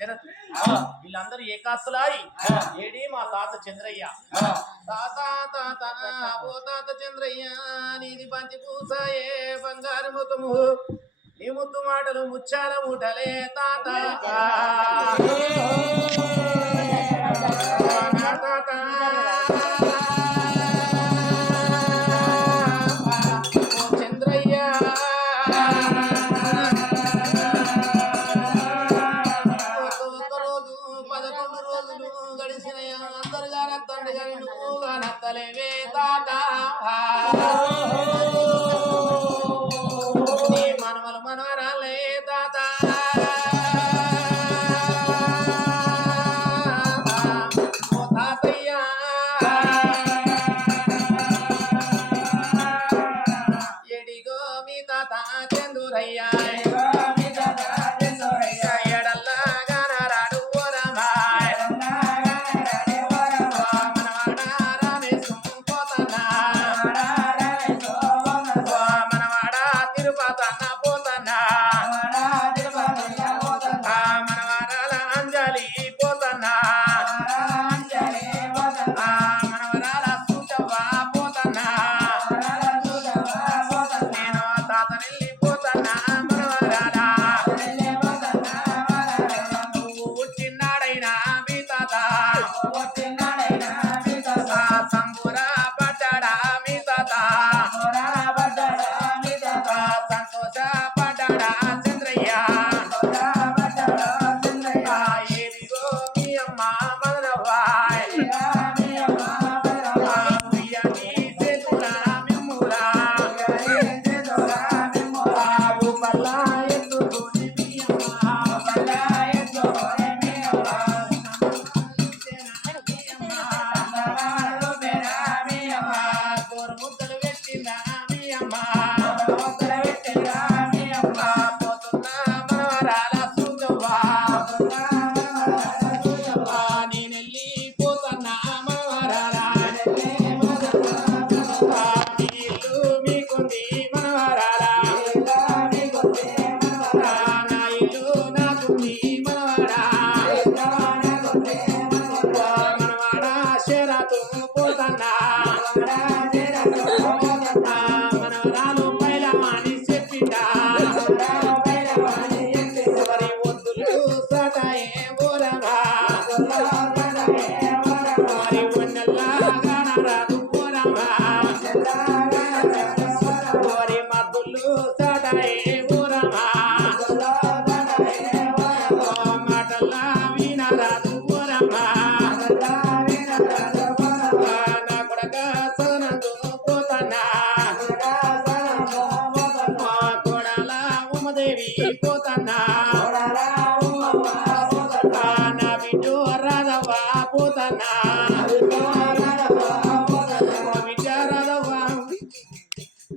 శరత్ వీళ్ళందరూ ఏకాస్తులాయి ఏడి మా తాత చంద్రయ్య తాత తాత ఓ తాత చంద్రయ్య నీది బంతి పూసాయే బంగారు ముఖము నీ ముద్దు మాటలు ముచ్చాల మూటలే తాత తాత నత్తలేవే తాత నీ మనవలు మనవరాలే తాత ఓ తాతయ్య ఎడిగో మీ తాత చందురయ్యా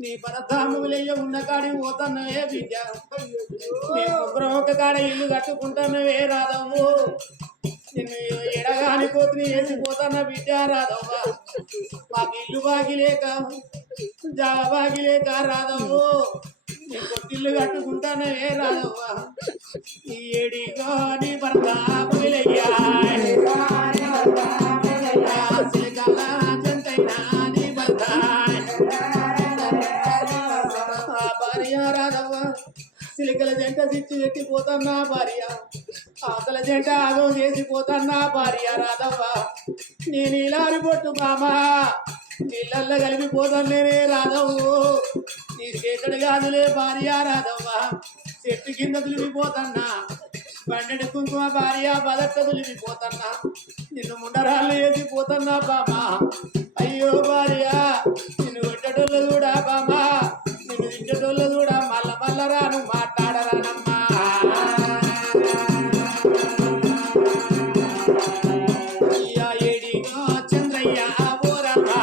నీ పరధాములయ్య ఉన్న కాడి పోతానవే బిడ్డ నేను ఒక కాడ ఇల్లు కట్టుకుంటానవే రాధవ్వు నిన్ను ఎడగాని కోతిని వేసిపోతాన బిడ్డ రాధవ్వ మాకు ఇల్లు బాగిలేక జాగ బాగిలేక రాధవ్వు నీ కొట్టిల్లు కట్టుకుంటానవే రాధవ్వ ఈ ఏడిగా నీ పరధాములయ్యా సిలికల జంట సిచ్చి పెట్టిపోతాన్నా భార్య ఆకల జంట ఆగం చేసిపోతాన్నా భార్య రాధవ్వ నేను ఇలారి పొట్టు మామా నీళ్ళల్లో కలిపిపోతాను నేనే రాధవ్వు నీ చేతడు కాదులే భార్య రాధవ్వ చెట్టు కింద తులిపిపోతన్నా బండెడు కుంకుమ భార్య బదట్ట తులిపిపోతన్నా నిన్ను ముండరాళ్ళు వేసిపోతన్నా బామా అయ్యో భార్య నిన్ను కొట్టేటోళ్ళు కూడా బామా నిన్ను తిట్టేటోళ్ళు కూడా మల్ల మల్ల రాను మాట్లాడరానమ్మా చంద్రయ్య ఓరమ్మా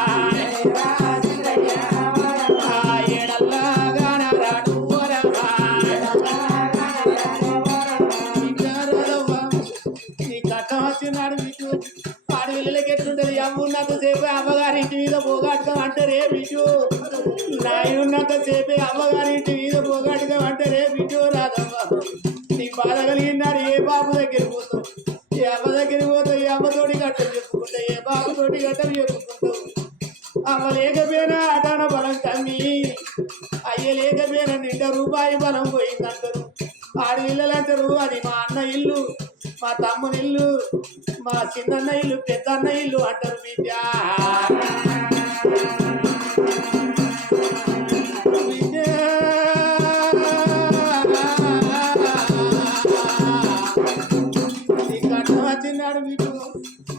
ఏడల్లాగానాడు ఓరమ్మా నీ కట్టం వచ్చినాడు మీకు ఆడవిల్లలకి ఎట్లుంటది అమ్మున్నంత సేపు అమ్మగారింటి మీద పోగాడుగా అంటారే బిడ్డు నాయున్నంత సేపే అమ్మగారింటి మీద పోగాడుగా అంటారే బిడ్డు రాదమ్మ నీ బాధ కలిగినాడు ఏ బాబు దగ్గరికి పోతావు ఈ అమ్మ దగ్గరికి పోతావు ఈ అమ్మతోటి గట్టలు చెప్పుకుంటావు ఏ బాబుతోటి గట్టలు చెప్పుకుంటావు అమ్మ లేకపోయినా అటాన బలం కమ్మి అయ్య లేకపోయినా నిండా రూపాయి బలం పోయిందంటారు ఆడి ఇళ్ళలు అంటారు అది మా అన్న ఇల్లు మా తమ్ముని ఇల్లు మా చిన్నన్న ఇల్లు పెద్దన్న ఇల్లు అంటారు బిడ్డ వచ్చినాడు బిడ్డు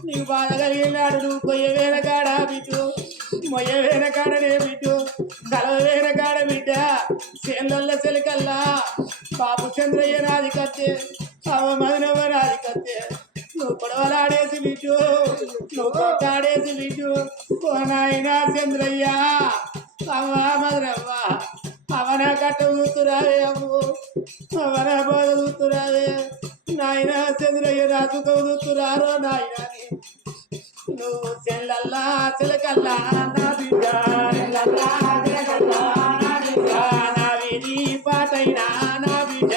నీకు బాధ కలిగినాడు నువ్వు కొయ్యవేన కాడా బిడ్డు మొయ్యవేన కాడనే బిడ్డు కలవేన కాడ బిడ్డ చేనుల చెలికల్లా బాబు చంద్రయ్య నాది కత్తే అవ మదినవ్వ నాది కత్తే నువ్వు పొడవలాడేసి బిడ్డు నువ్వు కొట్టాడేసి బిడ్డు ఓ నాయనా చంద్రయ్య అవ్వ మదినవ్వ అవన కట్ట కూతురావే అమ్ము అవన బోధ కూతురావే నాయన చంద్రయ్య రాజుకో కూతురారో నాయన నువ్వు చెల్లల్లా చిలకల్లా నా బిడ్డ నా విధి పాటైనా నా బిడ్డ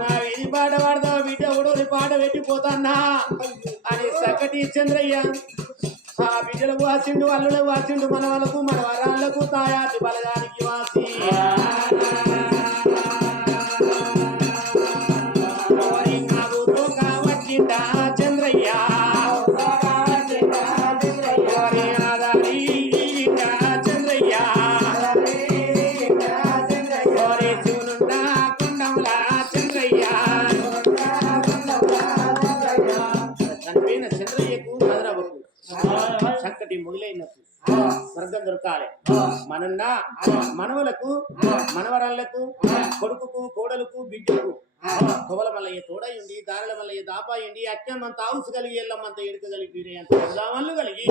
నా విధి పాట పాడతావు బిడ్డ ఉడోని పాట పెట్టిపోతాన్నా అని సకటి చంద్రయ్య ఆ బిడ్డలు వాసిండు అల్లులు వాసిండు మన వాళ్ళకు మన వరాళ్లకు తాయాతి బలగానికి వాసి చంద్రయ్య చంద్రయ్య శివునున్నా కుండంలా చంద్రయ్య చనిపోయిన చంద్రయ్యకు మధురవకు చక్కటి మొగిలైనప్పుడు స్వర్గం దొరకాలి మనన్నా మనవలకు మనవరాళ్లకు కొడుకుకు కోడలకు బిడ్డకు కొవల మల్లయ్య తోడయుండి దారుల మల్లయ్య దాపాయండి అత్యమంత ఆవుసు కలిగి ఎల్లమ్మంత ఎడుక కలిగి వీరే అంత ఉదామల్లు కలిగి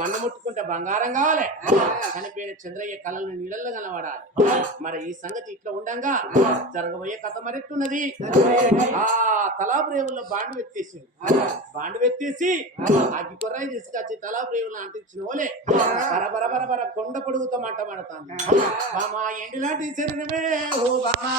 మన్ను ముట్టుకుంటే బంగారం కావాలి చనిపోయిన చంద్రయ్య కళలను నీళ్ళల్లో కనబడాలి మరి ఈ సంగతి ఇట్లా ఉండంగా జరగబోయే కథ మరెట్టున్నది ఆ తలాబ్రేవుల్లో బాండు వెత్తేసి అగ్గి కొర్రాయి తీసుకొచ్చి తలాబ్రేవులను అంటించిన ఓలే బరబర కొండ పొడుగుతో మంట పడతాను బామా ఎండిలాంటి శరీరమే ఓ బామా